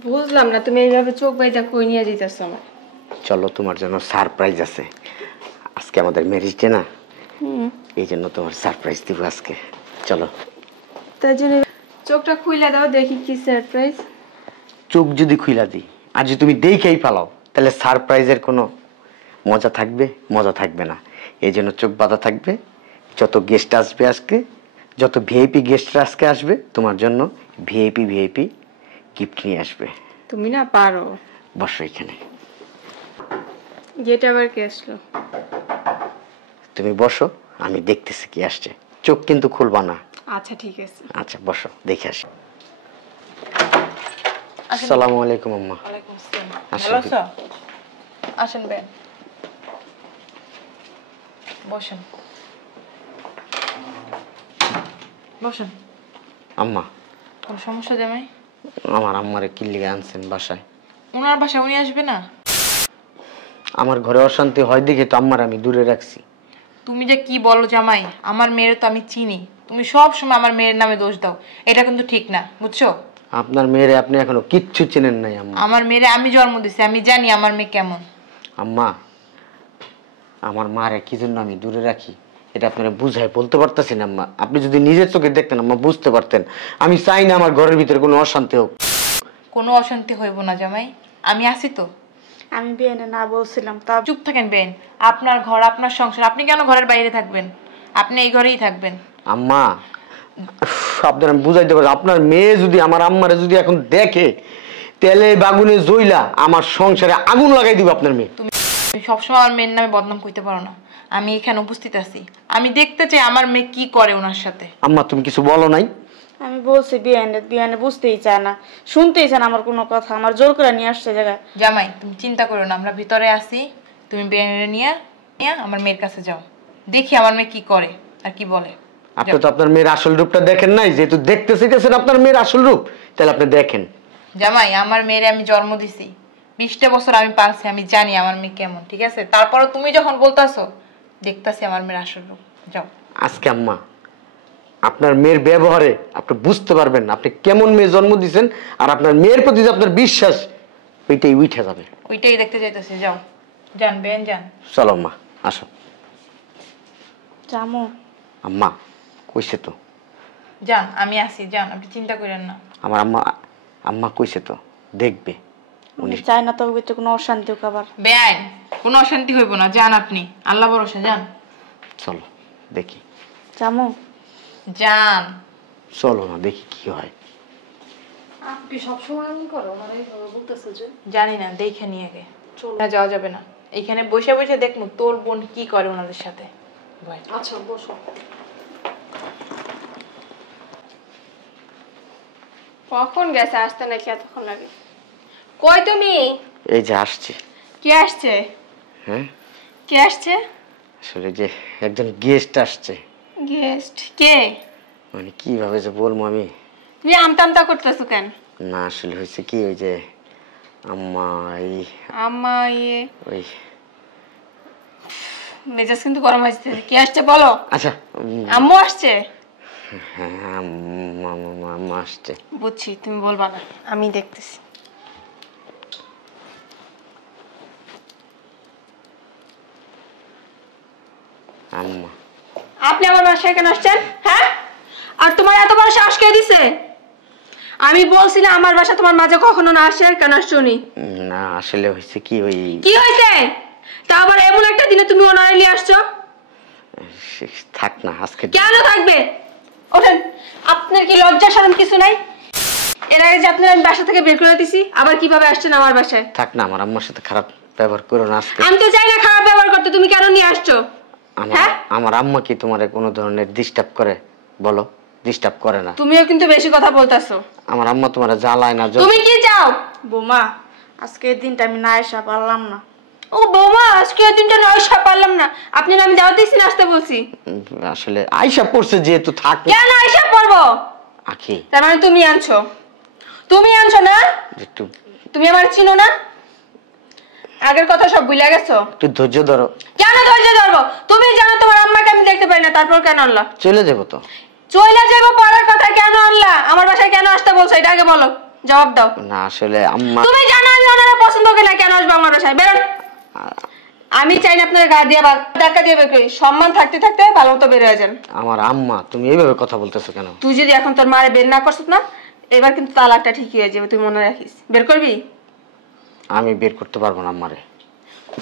বুঝলাম না তুমি এইভাবে চোখ বাইজা কই নিয়ে যাইতেছ আমার। চলো তোমার জন্য সারপ্রাইজ আছে। আজকে আমাদের ম্যারেজ ডে না, এই জন্য তোমার সারপ্রাইজ দিব আজকে। চলো। তার জন্য চোখটা খুইলা দাও দেখি কি সারপ্রাইজ। চোখ যদি খুইলা দিই আর যদি তুমি দেখেই পালাও তাহলে সারপ্রাইজের কোনো মজা থাকবে? মজা থাকবে না। এই জন্য চোখ বাঁধা থাকবে। যত গেস্ট আসবে আজকে, যত ভিআইপি গেস্টরা আজকে আসবে তোমার জন্য ভিআইপি গিফট নিয়ে আসবে। তুমি না পারো। বসো এখানে। গেট আবার কে আসলো? তুমি বসো, আমি দেখতেছি কি আসছে। চোখ কিন্তু খুলবা না। আচ্ছা ঠিক আছে। আচ্ছা বসো, দেখে আসি। আসসালামু আলাইকুম আম্মা। ওয়ালাইকুম আসসালাম। ভালো আছো? আসেন বেন, বসেন বসেন। আম্মা, কোনো সমস্যা জামাই? আমার আম্মারে কি লিগে আনছেন বাসায়? ওনার বাসায় উনি আসবে না? আমার ঘরে অশান্তি হয় দেখে তো আম্মার আমি দূরে রাখছি। তুমি যে কি বলো জামাই, আমার মেয়ের তো আমি চিনি। তুমি সব সময় আমার মেয়ের নামে দোষ দাও, এটা কিন্তু ঠিক না, বুঝছো? আপনার মেয়েরে আপনি এখনো কিচ্ছু চেনেন নাই আম্মা। আমার মেয়েরে আমি জন্ম দিছি, আমি জানি আমার মেয়ে কেমন। আম্মা, আমার মারে কি জন্য আমি দূরে রাখি এটা আপনারা বুঝাই বলতে পারতেছি না আম্মা। আপনি যদি নিজের চোখে দেখতেন আম্মা বুঝতে পারতেন। আমি চাই না আমার ঘরের ভিতরে কোনো অশান্তি হোক। কোনো অশান্তি হইব না জামাই, আমি আছি তো। আমি বিয়েনে না বলছিলাম তা। চুপ থাকেন বেন, আপনার ঘর আপনার সংসার, আপনি কেন ঘরের বাইরে থাকবেন? আপনি এই ঘরেই থাকবেন। আম্মা, আপনার আমি বুঝাইতে পারি, আপনার মেয়ে যদি আমার আম্মারে যদি এখন দেখে তেলে বাগুনে জইলা আমার সংসারে আগুন লাগাই দিব আপনার মেয়ে। তুমি সবসময় আমার মেয়ের নামে বদনাম করতে পারো না। আমি এখানে উপস্থিত আছি, আমি দেখতে চাই আমার মেয়ে কি করে ওনার সাথে। আম্মা তুমি কিছু বলো নাই? আমি বলছি বিয়ানে বুঝতেই চায় না, শুনতেই চায় না আমার কোনো কথা। আমার জোর করে নিয়ে আসছে জায়গায়। জামাই তুমি চিন্তা করো না, আমরা ভিতরে আছি। তুমি বেনে নিয়ে আমার মেয়ের কাছে যাও, দেখি আমার মেয়ে কি করে আর কি বলে। আপনি তো আপনার মেয়ের আসল রূপটা দেখেন নাই, যেহেতু দেখতে শিখেছেন আপনার মেয়ের আসল রূপ, তাহলে আপনি দেখেন। জামাই আমার মেয়ের আমি জন্ম দিছি, 20টা বছর আমি পালছি, আমি জানি আমার মেয়ে কেমন, ঠিক আছে? তারপরে তুমি যখন বলতাছো দেখতাছি আমার মেয়ের আসল রূপ। যাও। আজকে আম্মা আপনার মেয়ের ব্যবহারে আপনি বুঝতে পারবেন আপনি কেমন মেয়ে জন্ম দিয়েছেন, আর আপনার মেয়ের প্রতি যে আপনার বিশ্বাস ওইটাই উঠে যাবে। ওইটাই দেখতে চাইতেছি, যাও যান বেন যান। চলো আম্মা আসো। জামু আম্মা কইছে তো। যান, আমি আসি, যান, আপনি চিন্তা করেন না। আমার আম্মা কইছে তো দেখবে। উনি চায় না তোর ভিতরে কোনো অশান্তি হোক আবার। বেআইন কোনো অশান্তি হইব না, যান আপনি, আল্লাহ ভরসা, যান। চলো দেখি। জামু যান। চলো না দেখি কি হয়। আপনি সবসময় এমন করো, মানে বলতেছে যে জানি না, দেখে নিয়ে গে না, যাওয়া যাবে না। এখানে বসে বসে দেখবো তোর বোন কি করে ওনাদের সাথে। আচ্ছা বসো। কখন গেছে? আসতে নাকি এতক্ষণ লাগে? কই তুমি? এই যে আসছি। কে আসছে? হ্যাঁ কে আসছে? আসলে যে একজন গেস্ট আসছে। গেস্ট কে? মানে কিভাবে যে বলবো আমি। তুমি আমতা আমতা করতেছো কেন? না আসলে হয়েছে কি, ওই যে আম্মা আম্মা ইয়ে ওই মেজাজ কিন্তু গরম হয়েছে। কে আসছে বলো? আচ্ছা আম্মু আসছে। হ্যাঁ আম্মা আসছে। বুঝছি, তুমি বলবা না, আমি দেখতেছি। আম্মা আপনি আমার বাসায় কেন আসছেন? হ্যাঁ, আর তোমার এত বড় সাহস কে দিছে? আমি বলছি না আমার বাসা তোমার মাঝে কখনো না আসে, কেন আসছো? না আসলে হয়েছে কি, ওই কি হয়েছে? তা আবার এমন একটা দিনে তুমি ওনারে নিয়ে আসছো। থাক না আজকে। কেন থাকবে? ওঠেন। আপনার কি লজ্জা শরম কিছু নাই? এর আগে যে আপনার আমি বাসা থেকে বের করে দিছি, আবার কিভাবে আসছেন আমার বাসায়? থাক না, আমার আম্মার সাথে খারাপ ব্যবহার করো না আজকে। আমি তো চাই না খারাপ ব্যবহার করতে, তুমি কেন নিয়ে আসছো? আমার আম্মা কি তোমার কোনো ধরনের ডিস্টার্ব করে? বলো, ডিস্টার্ব করে না। তুমিও কিন্তু বেশি কথা বলতাছো। আমার আম্মা তোমার জ্বালায় না। তুমি কি চাও? বৌমা আজকে এই দিনটা আমি না আসা পারলাম না। ও বৌমা, আজকে এই দিনটা না আসা পারলাম না? আপনি না আমি যাওয়াতেইছি না আসতে বলছি। আসলে আয়শা পড়ছে যেহেতু থাক। কেন আয়শা পড়বো? আখি তার মানে তুমি আনছো? তুমি আনছো না? একটু তুমি আমার চিনো না? আগের কথা সব ভুলে গেছো? একটু ধৈর্য ধরো। কেন ধৈর্য ধরবো? তুমি জানো তোমার আম্মাকে আমি দেখতে পাই না, তারপর কেন আনলা? চলে যাবো তো। চলে যাবো পরের কথা, কেন আনলা? আমার বাসায় কেন আসতে বলছো এটা আগে বলো। জবাব দাও। না আসলে আম্মা, তুমি জানো আমি ওনারা পছন্দ করি না, কেন আসবো আমার বাসায়? বেরোন। আমি চাই না আপনার গা দিয়ে বা টাকা দিয়ে বের করি, সম্মান থাকতে থাকতে ভালো মতো বের হয়ে যান। আমার আম্মা, তুমি এইভাবে কথা বলতেছো কেন? তুই যদি এখন তোর মারে বের না করছিস না, এবার কিন্তু তালাকটা ঠিকই হয়ে যাবে, তুই মনে রাখিস। বের করবি? আমি বের করতে পারবো না আম্মারে।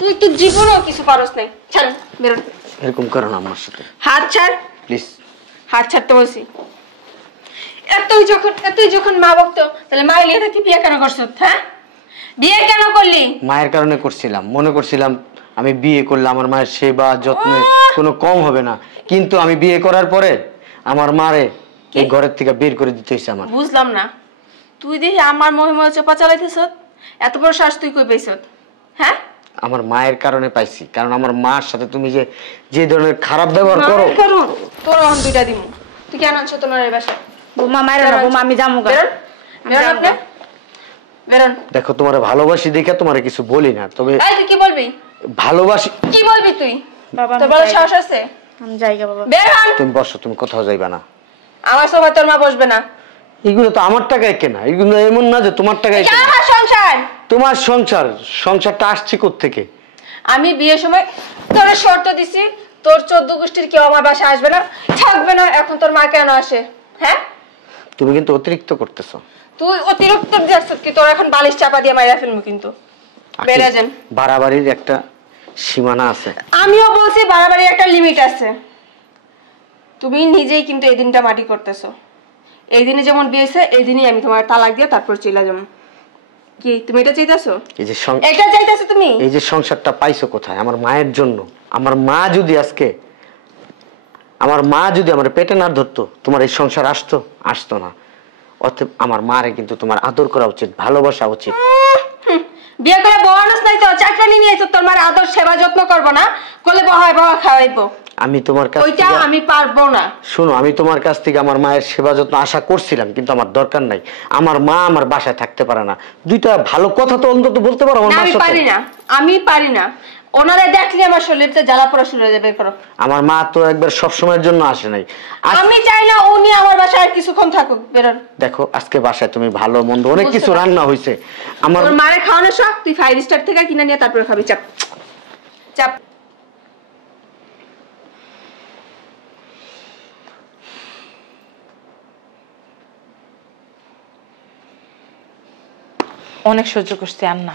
তুই তো জীবনেও কিছু পারস নাই। ছাড়, বেরোন। এরকম করো না আমার সাথে হাত ছাড়, প্লিজ। হাত ছাড়তে বলছি। এতই যখন মা বকতো, তাহলে মা এলিয়ে তুই বিয়ে কেন করছ? হ্যাঁ, বিয়ে কেন করলি? মায়ের কারণে করছিলাম, মনে করছিলাম আমি বিয়ে করলে আমার মায়ের সেবা যত্ন কোনো কম হবে না, কিন্তু আমি বিয়ে করার পরে আমার মারে এই ঘরের থেকে বের করে দিতে হয়েছে আমার। বুঝলাম না, তুই দেখি আমার মহিমা চাপা চালাইতেছ, এত বড় শ্বাস তুই কই পাইছ? হ্যাঁ, আমার মায়ের কারণে পাইছি, কারণ আমার মার সাথে তুমি যে ধরনের খারাপ ব্যবহার করো। তোর এখন দুইটা দিমু। তুই কেন আনছো তোমার এই বাসায়? বৌমা মাইরা না, বৌমা আমি যাবো গা। বেরোন, বেরোন আপনি, বেরোন। দেখো তোমারে ভালোবাসি দেখে তোমারে কিছু বলি না, তবে এই তুই কি বলবি? ভালোবাসি। কি বলবি তুই? বাবা তোর বড় সাহস আছে? আমি যাইগা বাবা। বের হন। তুমি বসো, তুমি কোথাও যাইবা না। আমার সবাই তোর মা বসবে না। এগুলো তো আমার টাকায় কেনা, এগুলো এমন না যে তোমার টাকায় এটা কেনা। আমার সংসার। তোমার সংসারটা আসছে কোত্থেকে? আমি বিয়ের সময় তোর শর্ত দিছি, তোর 14 গোষ্ঠীর কেউ আমার বাসায় আসবে না, থাকবে না। এখন তোর মা কেন আসে? হ্যাঁ, তুমি কিন্তু অতিরিক্ত করতেছো। তুই অতিরিক্ত দেখছিস কি? তোর এখন বালিশ চাপা দিয়ে মাইরা ফেলবো কিন্তু। বেরে যান। বাড়াবাড়ির একটা সীমানা আছে। আমিও বলছি বাড়াবাড়ির একটা লিমিট আছে। তুমি নিজেই কিন্তু এই দিনটা মাটি করতেছো। এই দিনে যেমন বিয়েছে, এই দিনই আমি তোমার তালাক দিয়ে তারপর চলে যাবো। কি তুমি এটা চাইতেছো? এটা চাইতেছো তুমি? এই যে সংসারটা পাইছো কোথায়? আমার মায়ের জন্য। আমার মা যদি আমার পেটে না ধরতো, তোমার এই সংসার আসতো না। অতএব আমার মারে কিন্তু তোমার আদর করা উচিত, ভালোবাসা উচিত। বিয়ে করে বহানস নাই তো, চাকরানি নিয়েছো, তোর মার আদর সেবা যত্ন করবো না? কোলে বহাই বহা খাওয়াইবো? আমি তোমার কাছ ওইটা আমি পারবো না। শোনো, আমি তোমার কাছ থেকে আমার মায়ের সেবা যত্ন আশা করছিলাম, কিন্তু আমার দরকার নাই। আমার মা আমার বাসায় থাকতে পারে না, দুইটা ভালো কথা তো অন্তত বলতে পারো আমার মার সাথে। আমি পারি না। ওনারে দেখলে আমার শরীরতে জ্বালা পোড়া শুরু হয়ে যাবে। করো। আমার মা তো একবার সব সময়ের জন্য আসে নাই। আমি চাই না উনি আমার বাসায় আর কিছুক্ষণ থাকুক। বেরোন। দেখো, আজকে বাসায় তুমি ভালো মন্দ অনেক কিছু রান্না হয়েছে। আমার মারে খাওয়ানোর শখ, তুই 5 স্টার থেকে কিনে নিয়ে তারপরে খাবি। চাপ চাপ। অনেক সহ্য করছি আর না,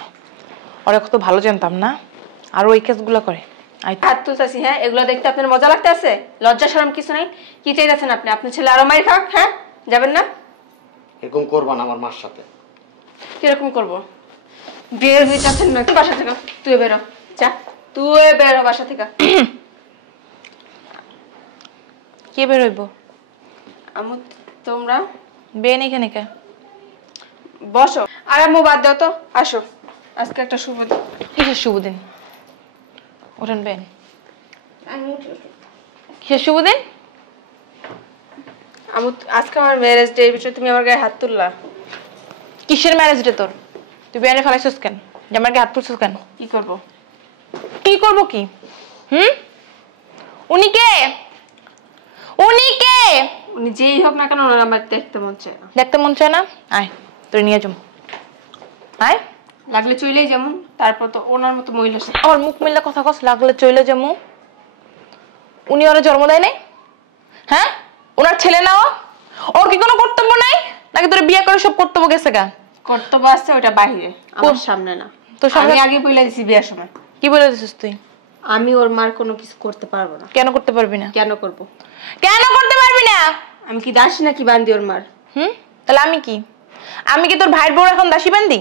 ওরা কত ভালো জানতাম না, আর ওই কাজগুলো করে। হাত তুলতেছি। হ্যাঁ, এগুলো দেখতে আপনার মজা লাগতেছে? লজ্জা শরম কিছু নাই? কি চাইতেছেন আপনি? আপনার ছেলে আরো মাইর খাক? হ্যাঁ, যাবেন না? এরকম করবা না আমার মার সাথে। কিরকম করবো? বের হইতেছেন না বাসা থেকে? তুই বেরো, যা, তুই বেরো বাসা থেকে। কে বেরোইব? তোমরা বেন এখানে কে? বসো। আর আম্মু বাদ দাও তো, আসো। আজকে একটা শুভ দিন। কিসের শুভ দিন? ওঠেন বেন। কিসের শুভ দিন? আজকে আমার ম্যারেজ ডে, বিষয়ে তুমি আমার গায়ে হাত তুললা। কিসের ম্যারেজ ডে তোর? তুই বেনে ফেলাইছিস কেন? জামার গায়ে হাত তুলছিস কেন? কি করব? কি করব কি? উনি কে? উনি কে? উনি যেই হোক না কেন, ওনার আমার দেখতে মন চায় না। দেখতে মন চায় না? আয় তোর নিয়ে যাম। আয়, লাগলে চইলেই যেমন, তারপর তো ওনার মতো মহিলা। আমার মুখ মিললে কথা কস, লাগলে চলে যাবো। উনি ওরা জন্ম দেয় নাই? হ্যাঁ, ওনার ছেলে না? ওর কি কোনো কর্তব্য নাই নাকি? তোর বিয়ে করে সব কর্তব্য গেছে গা? কর্তব্য আছে ওটা বাহিরে, আমার সামনে না। তোর সামনে আমি আগে বলে দিছি বিয়ের সময়। কি বলে দিছিস তুই? আমি ওর মার কোনো কিছু করতে পারবো না। কেন করতে পারবি না? কেন করব? কেন করতে পারবি না? আমি কি দাসী নাকি বান্দি ওর মার? তাহলে আমি কি? আমি কি তোর ভাইয়ের বউ এখন দাসী বান্দি?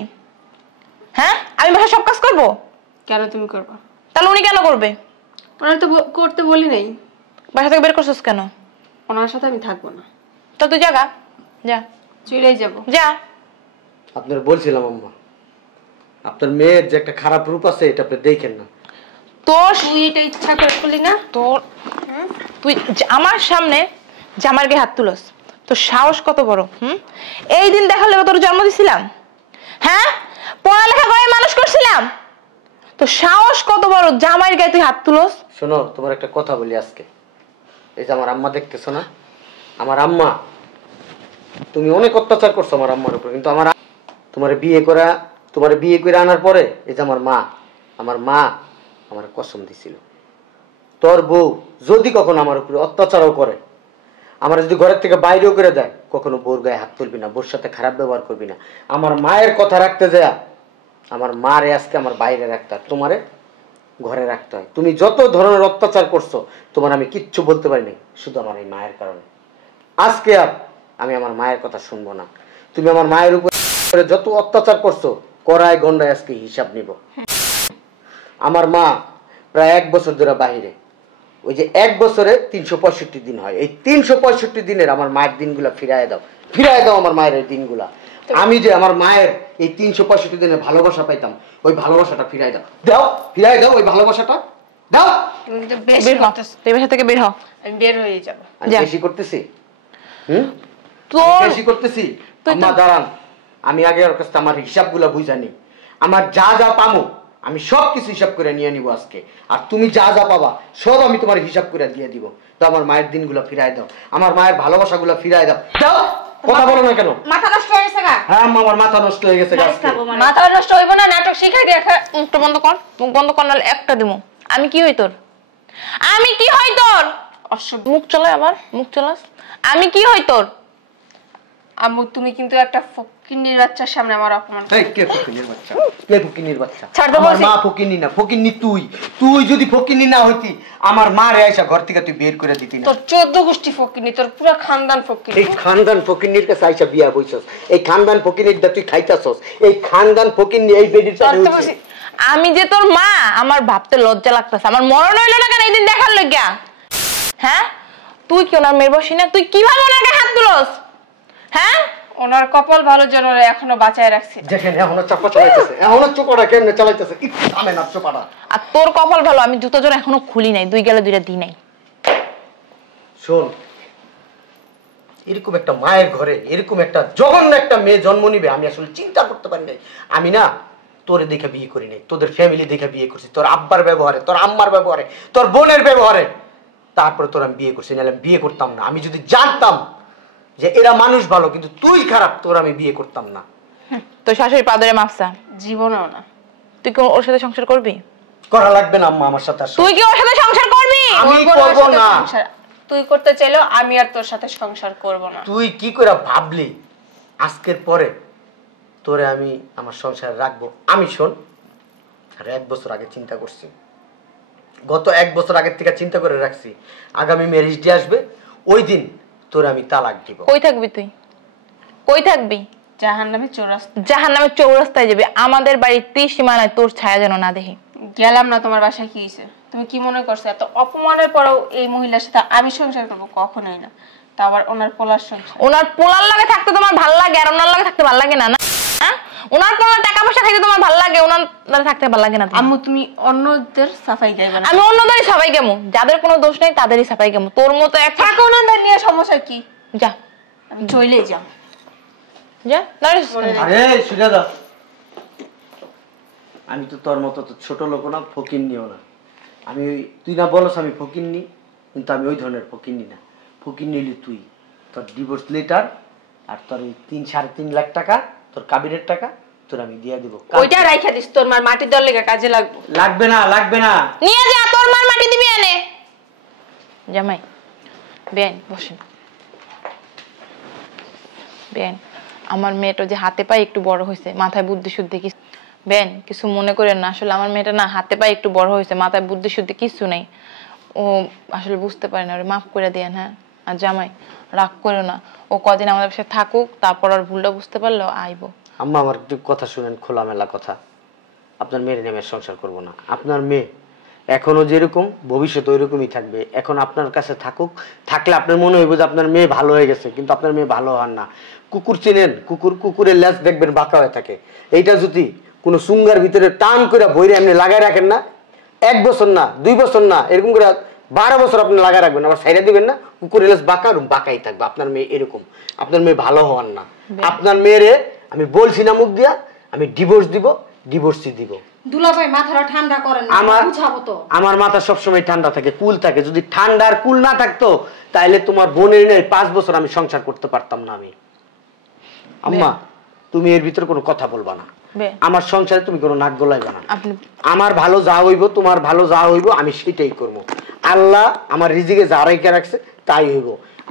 হ্যাঁ, আমি বাসা সব কাজ করবো? কেন তুমি করবা? তাহলে উনি কেন করবে? ওনার তো করতে বলি নাই। বাসা থেকে বের করছিস কেন? ওনার সাথে আমি থাকবো না। তো তুই জাগা, যা, চলেই যাবো। যা। আপনার বলছিলাম আম্মা, আপনার মেয়ের যে একটা খারাপ রূপ আছে, এটা আপনি দেখেন না। তোর তুই এটা ইচ্ছা করে করলি না? তোর তুই আমার সামনে জামার গায়ে হাত তুলস, তোর সাহস কত বড়? এই দিন দেখালে তোর জন্ম দিছিলাম? হ্যাঁ, পড়ালেখা করে মানুষ করছিলাম? তোর সাহস কত বড় জামাইয়ের গায়ে তুই হাত তুলস? শোনো, তোমার একটা কথা বলি আজকে। এই যে আমার আম্মা দেখতেছো না, আমার আম্মা, তুমি অনেক অত্যাচার করছো আমার আম্মার উপর, কিন্তু তোমার বিয়ে করে আনার পরে এই যে আমার মা আমার কসম দিছিল, তোর বউ যদি কখনো আমার উপরে অত্যাচারও করে, আমার যদি ঘরের থেকে বাইরেও করে দেয়, কখনো বউর গায়ে হাত তুলবি না, বউর সাথে খারাপ ব্যবহার করবি না। আমার মায়ের কথা রাখতে যায় আমার মারে আজকে আমার বাইরে রাখতে হয়, তোমারে ঘরে রাখতে হয়। তুমি যত ধরনের অত্যাচার করছো তোমার আমি কিচ্ছু বলতে পারিনি, শুধু আমার এই মায়ের কারণে। আজকে আর আমি আমার মায়ের কথা শুনবো না। তুমি আমার মায়ের উপরে যত অত্যাচার করছো কড়ায় গন্ডায় আজকে হিসাব নিব। আমার মা প্রায় 1 বছর ধরে বাহিরে, ওই যে 1 বছরে 365 দিন হয়, এই 365 দিনের আমার মায়ের দিনগুলা ফিরায় দাও আমার মায়ের এই দিনগুলা। আমি যে আমার মায়ের এই 365 দিনের ভালোবাসা পাইতাম, ওই ভালোবাসাটা ফিরায় দাও ওই ভালোবাসাটা দাও। তুমি কিন্তু বেশি বের হ, করতেছো। তুই বাসা থেকে বের হ। আমি বের হয়ে যাব। আমি যা। বেশি করতেছি? তোর বেশি করতেছি? আম্মা দাঁড়ান, আমি আগে ওর কাছে আমার হিসাবগুলা বুঝানি। আমার যা যা পামো আমি সব কিছু হিসাব করে নিয়ে নিব আজকে, আর তুমি যা যা পাবা সব আমি তোমার হিসাব করে দিয়ে দিব। তো আমার মায়ের দিনগুলো ফিরায় দাও, আমার মায়ের ভালোবাসাগুলো ফিরায় দাও। দাও, কথা বলো না কেন? মাথা নষ্ট হয়ে গেছে গা। হ্যাঁ আম্মা, আমার মাথা নষ্ট হয়ে গেছে আজকে। মাথা নষ্ট হইব না, নাটক শিখাই দিয়ে মুখটা বন্ধ কর, মুখ বন্ধ কর, নাহলে একটা দিমু। আমি কি হই তোর? অসভ্য। মুখ চলে আবার, মুখ চলাস। আমি কি হই তোর? আম্মু তুমি কিন্তু একটা ফকিন্নির বাচ্চার সামনে আমার অপমান এই কে ফকিন্নির বাচ্চা? কে ফকিন্নির বাচ্চা? ছাড় তো আমার বলছি। মা ফকিন্নি না, ফকিন্নি তুই যদি ফকিন্নি না হইতি আমার মা রে আইসা ঘর থেকে তুই বের করে দিতি না। তোর 14 গোষ্ঠী ফকিন্নি, তোর পুরো খানদান ফকিন্নি। এই খানদান ফকিন্নির কাছে আইসা বিয়া বইছস, এই খানদান ফকিন্নির দা তুই খাইতাছস, এই খানদান ফকিন্নি এই বেডির সাথে তোর তো হইছে। বলছি, আমি যে তোর মা, আমার ভাবতে লজ্জা লাগতেছে। আমার মরণ হইলো না কেন এই দিন দেখার লাগিয়া? হ্যাঁ, তুই কি ওনার মেয়ের বসি না? তুই কিভাবে ওনাকে হাত তুলস? হ্যাঁ, ওনার কপাল ভালো যেন ওরা এখনো বাঁচায় রাখছে। দেখেন এখনো চাপা চালাইতেছে, এখনো চোপাটা কেমনে চালাইতেছে, একটু থামে না চোপাটা। আর তোর কপাল ভালো, আমি জুতো জোড়া এখনো খুলি নাই, 2 গেলে 2টা দিই নাই। শোন, এরকম একটা মায়ের ঘরে এরকম একটা জঘন্য একটা মেয়ে জন্ম নিবে আমি আসলে চিন্তা করতে পারি নাই। আমি না তোরে দেখে বিয়ে করি নাই, তোদের ফ্যামিলি দেখে বিয়ে করছি, তোর আব্বার ব্যবহারে, তোর আম্মার ব্যবহারে, তোর বোনের ব্যবহারে, তারপরে তোর আমি বিয়ে করছি, নাহলে আমি বিয়ে করতাম না। আমি যদি জানতাম যে এরা মানুষ ভালো কিন্তু তুই খারাপ, তোর আমি বিয়ে করতাম না। তোর শাশুড়ি পা ধরে মাপসা, জীবনেও না। তুই কি ওর সাথে সংসার করবি? করা লাগবে না আম্মা আমার সাথে। তুই কি ওর সাথে সংসার করবি? আমি করবো না ওর করব সাথে না। সংসার। তুই করতে চাইলেও আমি আর তোর সাথে সংসার করব না। তুই কি করে ভাবলি আজকের পরে তোরে আমি আমার সংসারে রাখবো? আমি শোন, আর 1 বছর আগে চিন্তা করছি, গত 1 বছর আগের থেকে চিন্তা করে রাখছি, আগামী ম্যারেজ ডে আসবে, ওই দিন তোরে আমি তালাক দিব। কই থাকবি তুই? কই থাকবি? জাহান্নামে চৌরাস্তা। জাহান্নামের চৌরাস্তায় যাবি। আমাদের বাড়ির ত্রিসীমানায় তোর ছায়া যেন না দেখি। গেলাম না তোমার বাসায়, কি হয়েছে? তুমি কি মনে করছো এত অপমানের পরেও এই মহিলার সাথে আমি সংসার করবো? কখনোই না। তা আবার ওনার পোলার সংসার। ওনার পোলার লাগে থাকতে তোমার ভালো লাগে, আর ওনার লাগে থাকতে ভালো লাগে না? না, হ্যাঁ? ওনার পোলার টাকা পয়সা খাইতে তোমার ভালো লাগে, ওনার লাগে থাকতে ভালো লাগে না? আম্মু তুমি অন্যদের সাফাই গাইবে না। আমি অন্যদেরই সবাই কেমন, যাদের কোনো দোষ নেই তাদেরই সাফাই কেমন। তোর মতো এক থাকো ওনাদের নিয়ে সমস্যা কি? যা, আমি চলেই যাও। যা, আরে শুনে যা, আমি তো তোর মতো তো ছোট লোক না, ফকিন্নিও না। আমি তুই না বলস আমি ফকিন্নি, কিন্তু আমি ওই ধরনের ফকিন্নি না। ফকিন্নি হলি তুই, তোর ডিভোর্স লেটার আর তোর ওই 3-3.5 লাখ টাকা তোর কাবিনের টাকা তোর আমি দিয়ে দিব। ওইটা রাইখা দিস, তোর মার মাটি দর লেগে কাজে লাগবে। লাগবে না, লাগবে না। নিয়ে যা, তোর মার মাটি দিবি এনে। জামাই বেন বসেন। বেন, আমার মেয়েটা যে হাতে পায়ে একটু বড় হয়েছে, মাথায় বুদ্ধি শুদ্ধি কিছু। বেন, কিছু মনে করেন না, আসলে আমার মেয়েটা না হাতে পায়ে একটু বড় হয়েছে, মাথায় বুদ্ধি শুদ্ধি কিছু নেই। ও আসলে বুঝতে পারে না, ওরে মাফ করে দেন। হ্যাঁ, আর জামাই রাগ করো না, ও কদিন আমাদের সাথে থাকুক, তারপর আর ভুলটা বুঝতে পারলেও আইবো। আম্মা আমার একটু কথা শুনেন, খোলামেলা কথা। আপনার মেয়ের নামে সংসার করব না। আপনার মেয়ে এখনো যেরকম ভবিষ্যতে ওইরকমই থাকবে। এখন আপনার কাছে থাকুক, থাকলে আপনার মনে হইব যে আপনার মেয়ে ভালো হয়ে গেছে, কিন্তু আপনার মেয়ে ভালো হন না। কুকুর চেনেন? কুকুরের লেজ দেখবেন বাঁকা হয়ে থাকে। এইটা যদি কোনো সুঙ্গার ভিতরে টান করে বইরে আপনি লাগাই রাখেন না, 1 বছর না 2 বছর না, এরকম করে 12 বছর আপনি লাগাই রাখবেন, আবার সাইডে দিবেন না, কুকুরের লেজ বাঁকা বাঁকাই থাকবে। আপনার মেয়ে এরকম, আপনার মেয়ে ভালো হওয়ার না। আপনার মেয়েরে আমি বলছি না মুখ দিয়া, আমি ডিভোর্স দিব, ডিভোর্সই দিব। দুলাভাই মাথাটা ঠান্ডা করেন না, বুঝাবো তো। আমার মাথা সবসময় ঠান্ডা থাকে, কুল থাকে। যদি ঠান্ডা আর কুল না থাকতো তাহলে তোমার বোনের নেই 5 বছর আমি সংসার করতে পারতাম না। আমি আম্মা তুমি এর ভিতরে কোনো কথা বলবা না। বে আমার সংসারে তুমি কোনো নাক গলাইবা না। আপনি আমার ভালো যা হইব, তোমার ভালো যা হইব, আমি সেটাই করব। আল্লাহ আমার রিজিকে যা রেখে রাখছে তাই হইব।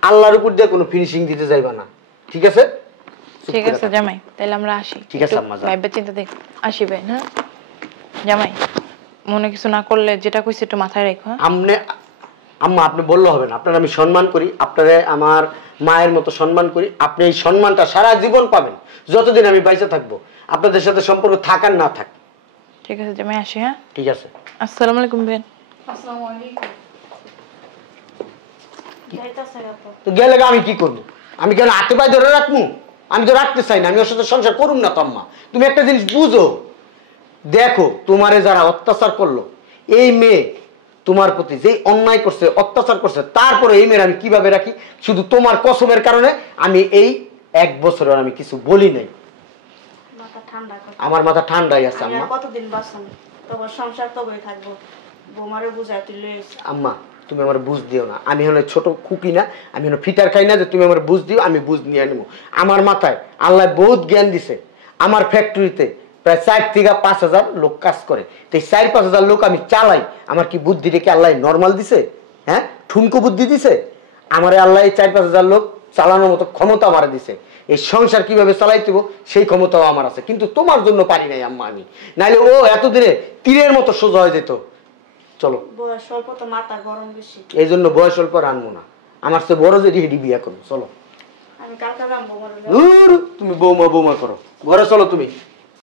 আল্লাহর উপর দিয়ে কোনো ফিনিশিং দিতে যাইবা না, ঠিক আছে? ঠিক আছে জামাই, তাহলে আমরা আসি। ঠিক আছে আম্মা, যাও। ভাইবে চিন্তা দেখ আসিবে। হ্যাঁ জামাই, মনে কিছু না করলে যেটা কইছি একটু মাথায় রাখো। হ্যাঁ? আম্মা আপনি বললে হবে না, আপনার আমি সম্মান করি, আপনারে আমার মায়ের মতো সম্মান করি। আপনি এই সম্মানটা সারা জীবন পাবেন যতদিন আমি বাইচে থাকবো, আপনাদের সাথে সম্পর্ক থাক আর না থাক। ঠিক আছে জামাই, আসি। হ্যাঁ ঠিক আছে। আসসালামু আলাইকুম বেন। আসসালামু আলাইকুম। যাইতাছে আপা। তো গেলে আমি কি করবো? আমি কেন হাতে পায়ে ধরে রাখবো? আমি তো রাখতে চাই না, আমি ওর সাথে সংসার করুম না তো আম্মা। তুমি একটা জিনিস বুঝো, দেখো তোমারে যারা অত্যাচার করলো, এই মেয়ে তোমার প্রতি যে অন্যায় করছে, অত্যাচার করছে, তারপরে এই মেয়ের আমি কিভাবে রাখি? শুধু তোমার কসমের কারণে আমি এই 1 বছরের আমি কিছু বলি নাই। মাথা ঠান্ডা কর। আমার মাথা ঠান্ডাই আছে আমি আম্মা। আর কতদিন বাঁচবো? তোমার সংসার তবেই থাকবো। বোমারে বুঝাই তুই লইস। আম্মা তুমি আমার বুঝ দিও না, আমি হলো ছোট খুকি না, আমি হলো ফিটার খাই না যে তুমি আমার বুঝ দিও, আমি বুঝ নিয়ে নেবো। আমার মাথায় আল্লাহ বহুত জ্ঞান দিছে। আমার ফ্যাক্টরিতে প্রায় 4 থেকে 5 হাজার লোক কাজ করে, তো এই 4-5 হাজার লোক আমি চালাই। আমার কি বুদ্ধি রেখে আল্লাহ নর্মাল দিছে? হ্যাঁ, ঠুনকো বুদ্ধি দিছে? আমারে আল্লাহ এই 4-5 হাজার লোক চালানোর মতো ক্ষমতা আমার দিছে। এই সংসার কিভাবে চালাইতে সেই ক্ষমতাও আমার আছে, কিন্তু তোমার জন্য পারি নাই আম্মা আমি। নাইলে ও এতদিনে তীরের মতো সোজা হয়ে যেত। চলো, বয়স অল্প তো মাথা গরম বেশি। এই জন্য বয়স অল্প আনবো না, আমার চেয়ে বড় যে হেডি বিয়া করবো। চলো, আমি কালকে যাবো বোমারে। তুমি বৌমা বৌমা করো, ঘরে চলো তুমি।